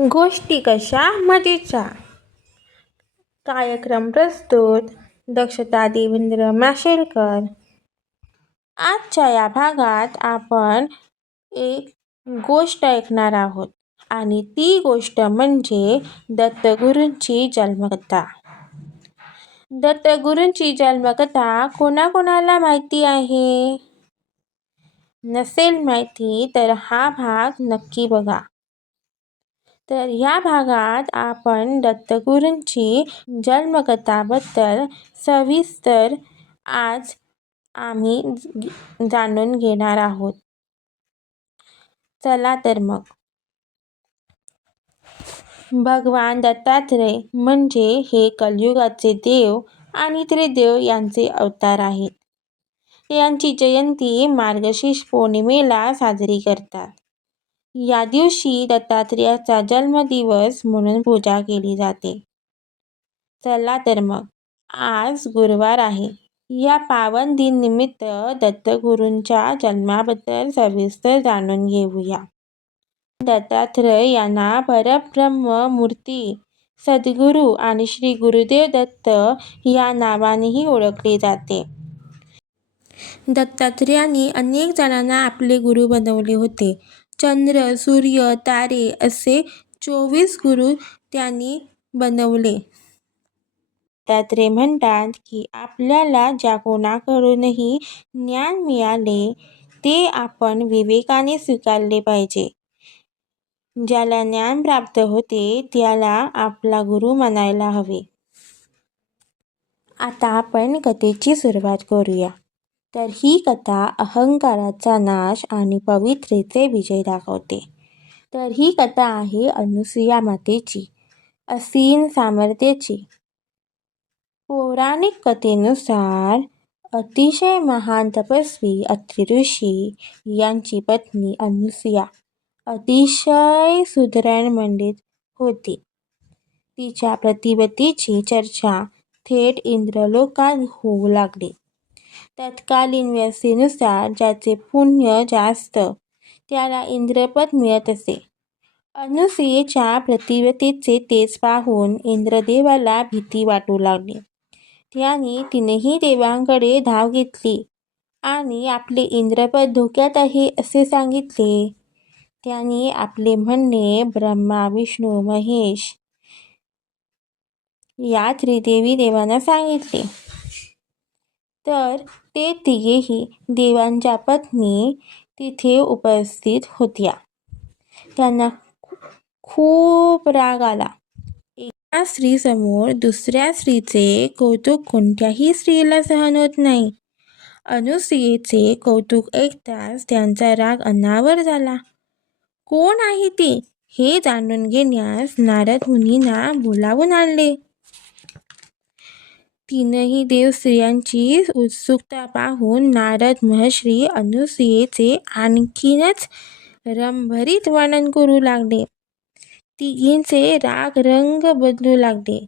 गोष्टी कशा मजेच्या. कार्यक्रम प्रस्तुत दक्षता देवेंद्र माशेलकर. आजच्या या भागात आपण एक गोष्ट ऐकणार आहोत आणि ती गोष्ट म्हणजे दत्तगुरूंची जन्मकथा. दत्तगुरूंची जन्मकथा कोणाकोणाला माहिती आहे? नसेल माहिती तर हा भाग नक्की बघा. तर ह्या भागात आपण दत्तगुरूंची जन्मकथाबद्दल सविस्तर आज आम्ही जाणून घेणार आहोत. चला तर मग. भगवान दत्तात्रय म्हणजे हे कलियुगाचे देव आणि त्रिदेव यांचे अवतार आहेत. यांची जयंती मार्गशीर्ष पौर्णिमेला साजरी करतात. या दिवशी दत्तात्रेयाचा जन्मदिवस म्हणून पूजा केली जाते. चला तर मग, आज गुरुवार आहे. या पावन दिन निमित्त दत्तगुरूंच्या जन्माबद्दल सविस्तर जाणून घेऊया. दत्तात्रय यांना परब्रह्म मूर्ती, सद्गुरू आणि श्री गुरुदेव दत्त या नावानेही ओळखले जाते. दत्तात्रेयांनी अनेक जणांना आपले गुरु बनवले होते. चंद्र, सूर्य, तारे असे 24 गुरु त्यांनी बनवले. दत्तात्रेय म्हणतात की आपल्याला ज्या कोणाकडूनही ज्ञान मिळाले ते आपण विवेकाने स्वीकारले पाहिजे. ज्याला ज्ञान प्राप्त होते त्याला आपला गुरु मानायला हवे. आता आपण कथेची सुरुवात करूया. तर ही कथा अहंकाराचा नाश आणि पवित्रेचे विजय दाखवते. तर ही कथा आहे अनुसूया मातेची, असीम सामर्थ्याची. पौराणिक कथेनुसार अतिशय महान तपस्वी अत्री ऋषी यांची पत्नी अनुसूया अतिशय सुधरण होती. तिच्या प्रतिभेची चर्चा थेट इंद्रलोकात होऊ लागली. तत्कालीन व्यवस्थेनुसार ज्याचे पुण्य जास्त त्याला इंद्रपद मिळत असे. अनुसूयेच्या प्रतिभेचे तेज पाहून इंद्रदेवाला भीती वाटू लागली. तिनेही देवांकडे धाव घेतली आणि आपले इंद्रपद धोक्यात आहे असे सांगितले. त्यांनी आपले म्हणणे ब्रह्मा, विष्णू, महेश या त्रिदेवी देवांना सांगितले. तर ते तिघेही देवांच्या पत्नी तिथे उपस्थित होत्या. त्यांना खूप राग आला. एका स्त्रीसमोर दुसऱ्या स्त्रीचे कौतुक कोणत्याही स्त्रीला सहन होत नाही. अनुसूयेचे कौतुक ऐकताच त्यांचा राग अनावर झाला. कोण आहे ती हे जाणून घेण्यास नारद मुनींना बोलावून आणले. तीनही देव स्त्रियांची उत्सुकता पाहून नारद महर्षी अनुसूयेचे आणखीनच रमभरीत वर्णन करू लागले. तिघींचे राग रंग बदलू लागले.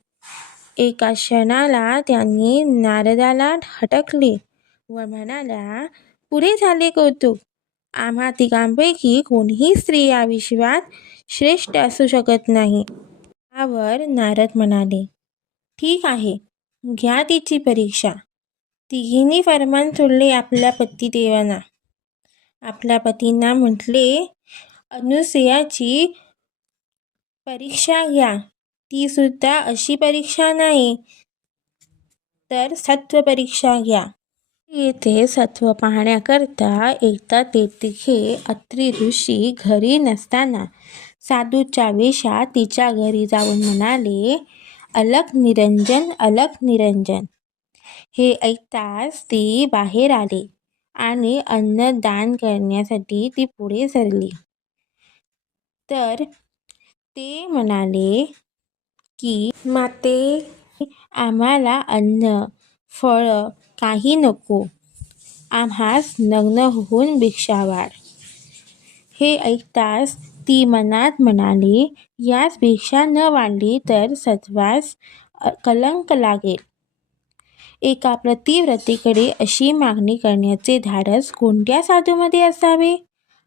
एका क्षणाला त्यांनी नारदाला हटकले व म्हणाल्या, पुरे झाले कौतुक. आम्हा तिघांपैकी कोणीही स्त्री या विश्वात श्रेष्ठ असू शकत नाही. त्यावर नारद म्हणाले, ठीक आहे, घ्या तिची परीक्षा. तिघींनी फरमान सोडले आपल्या पतिदेवांना. आपल्या पतींना म्हटले, अनुसूयाची परीक्षा घ्या. ती सुद्धा अशी परीक्षा नाही तर सत्व परीक्षा घ्या. येथे सत्व पाहण्याकरता एकदा ते तिघे अत्री ऋषी घरी नसताना साधूच्या वेशात तिच्या घरी जाऊन म्हणाले, अलख निरंजन, अलख निरंजन. हे ऐकताच ती बाहेर आली आणि अन्न दान करण्यासाठी ती पुढे सरली. तर ते म्हणाले की माते, आम्हाला अन्न फळ काही नको. आम्हास नग्न होऊन भिक्षा वाढ. हे ऐकताच ती मनात म्हणाली, यास भिक्षा न वाढली तर सत्वास कलंक लागेल. एका पतिव्रतेकडे अशी मागणी करण्याचे धाडस कोणत्या साधूमध्ये असावे.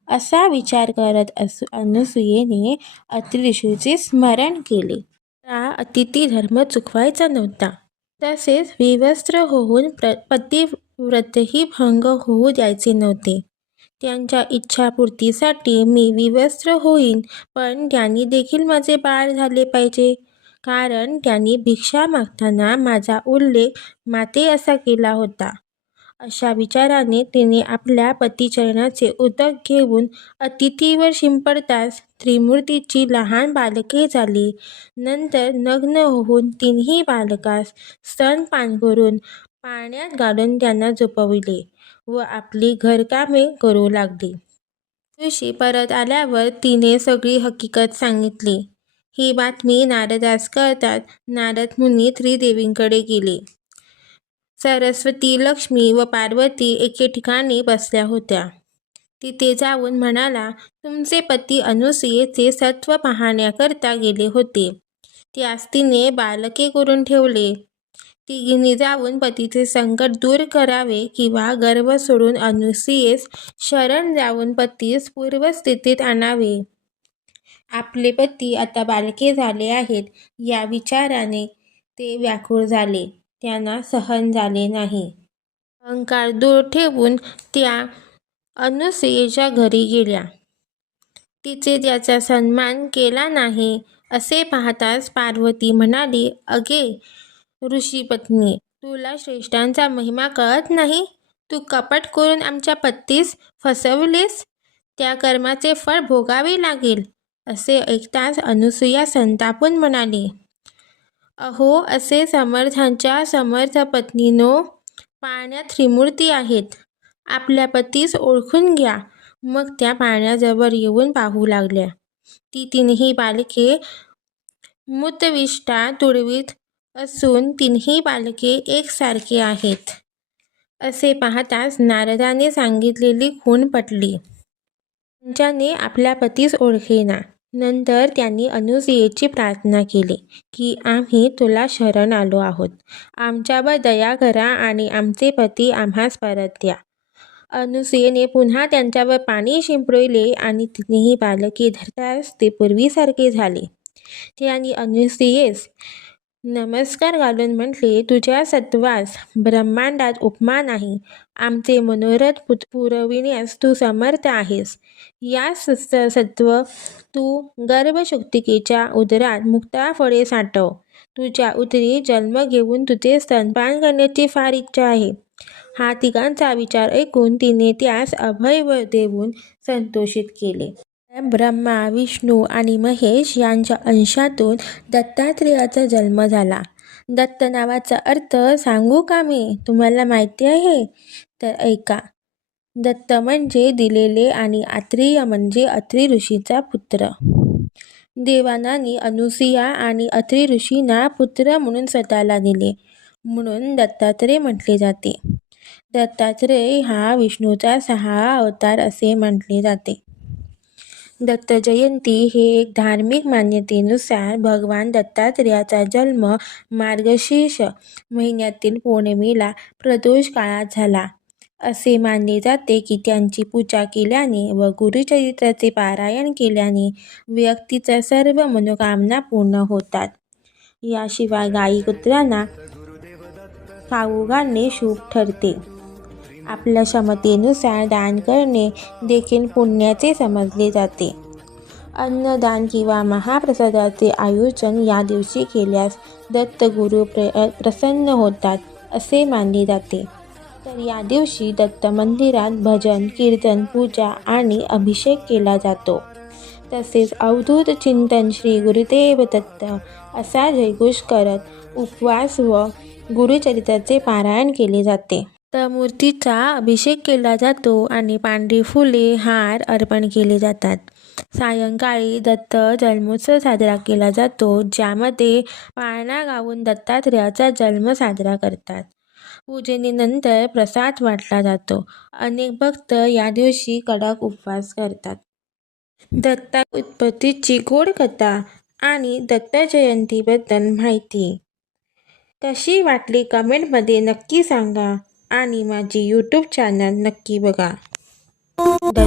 असा विचार करत अनुसूयेने अत्रि ऋषीचे स्मरण केले. हा अतिथी धर्म चुकवायचा नव्हता. तसेच विवस्त्र होऊन पतिव्रतही भंग होऊ द्यायचे नव्हते. त्यांच्या इच्छापूर्तीसाठी मी विवस्त्र होईन, पण त्यांनी देखील माझे बाळ झाले पाहिजे. कारण त्यांनी भिक्षा मागताना माझा उल्लेख माते असा केला होता. अशा विचाराने तिने आपल्या पतिचरणाचे उदक घेऊन अतिथीवर शिंपडताच त्रिमूर्तीची लहान बालके झाली. नंतर नग्न होऊन तिन्ही बालकास स्तनपान करून पाण्यात घालून त्यांना झोपविले व आपली घरकामे करू लागली. दिवशी परत आल्यावर तिने सगळी हकीकत सांगितली. ही बातमी नारदास कळताच नारद मुनी त्रिदेवींकडे गेले. सरस्वती, लक्ष्मी व पार्वती एके ठिकाणी बसल्या होत्या. तिथे जाऊन म्हणाला, तुमचे पती अनुसूयेचे सत्व पाहण्याकरता गेले होते. त्यास तिने बालके करून ठेवले. तिघींनी जाऊन पतीचे संकट दूर करावे किंवा गर्भ सोडून अनुसूयेस शरण जाऊन पतीस पूर्वस्थितीत आणावे. आपले पती आता बालके झाले आहेत या विचाराने ते व्याकुळ झाले. त्यांना सहन झाले नाही. अहंकार दूर ठेवून त्या अनुसूयेच्या घरी गेल्या. तिचे त्याचा सन्मान केला नाही असे पाहताच पार्वती म्हणाली, अगे ऋषीपत्नी, तुला श्रेष्ठांचा महिमा कळत नाही? तू कपट करून आमच्या पतीस फसवलेस, त्या कर्माचे फळ भोगावे लागेल. असे ऐकताच अनुसूया संतापून म्हणाली, अहो असे समर्थांच्या समर्थ पत्नीनो, पाण्यात त्रिमूर्ती आहेत. आपल्या पतीस ओळखून घ्या. मग त्या पाण्याजवळ येऊन पाहू लागल्या. ती तिन्ही बालके मूतविष्ठा तुडवीत असून तिन्ही बालके एकसारखे आहेत. असे पाहताच नारदाने सांगितलेली खूण पटली. पंचाने आपल्या पतीस ओळखेना. नंतर त्यांनी अनुसूयेची प्रार्थना केली की आम्ही तुला शरण आलो आहोत. आमच्यावर दया करा आणि आमचे पती आम्हास परत द्या. अनुसूयेने पुन्हा त्यांच्यावर पाणी शिंपडले आणि तिन्ही बालके धरताच ते पूर्वीसारखे झाले. त्यांनी अनुसूयेस नमस्कार घालून म्हटले, तुझ्या सत्वास ब्रह्मांडात उपमा नाही. आमचे मनोरथ पुरविण्यास तू समर्थ आहेस. या सत्व तू गर्भशुक्तिकेच्या उदरात मुक्ताफळे साठव. तुझ्या उदरी जन्म घेऊन तुझे स्तनपान करण्याची फार इच्छा आहे. हा तिघांचा विचार ऐकून तिने त्यास अभय देऊन संतोषित केले. ब्रह्मा, विष्णू आणि महेश यांच्या अंशातून दत्तात्रेयाचा जन्म झाला. दत्त नावाचा अर्थ सांगू का मी? तुम्हाला माहिती आहे तर ऐका. दत्त म्हणजे दिलेले आणि आत्रेय म्हणजे अत्रि ऋषीचा पुत्र. देवांनी अनुसूया आणि अत्रि ऋषींना पुत्र म्हणून स्वतःला दिले, म्हणून दत्तात्रेय म्हटले जाते. दत्तात्रेय हा विष्णूचा 6 अवतार असे म्हटले जाते. दत्त जयंती हे एक धार्मिक मान्यतेनुसार भगवान दत्तात्रेयाचा जन्म मार्गशीर्ष महिन्यातील पौर्णिमेला प्रदोष काळात झाला. असे मानले जाते की त्यांची पूजा केल्याने व गुरुचरित्राचे पारायण केल्याने व्यक्तीच्या सर्व मनोकामना पूर्ण होतात. याशिवाय गाई कुत्र्यांना खाऊ घालणे शुभ ठरते. आपल्या क्षमतेनुसार दान करणे देखील पुण्याचे समजले जाते. अन्नदान किंवा महाप्रसादाचे आयोजन या दिवशी केल्यास दत्तगुरू प्रसन्न होतात असे मानले जाते. तर या दिवशी दत्त मंदिरात भजन, कीर्तन, पूजा आणि अभिषेक केला जातो. तसेच अवधूत चिंतन, श्री गुरुदेव दत्त असा जयघोष करत उपवास व गुरुचरित्राचे पारायण केले जाते. तर मूर्तीचा अभिषेक केला जातो आणि पांढरी फुले, हार अर्पण केले जातात. सायंकाळी दत्त जन्मोत्सव साजरा केला जातो, ज्यामध्ये पाळणा गाऊन दत्तात्रेयाचा जन्म साजरा करतात. पूजनेनंतर प्रसाद वाटला जातो. अनेक भक्त या दिवशी कडक उपवास करतात. दत्ता उत्पत्तीची गोड कथा आणि दत्त जयंतीबद्दल माहिती कशी वाटली कमेंटमध्ये नक्की सांगा आणि माझी यूट्यूब चॅनल नक्की बघा. धन्यवाद.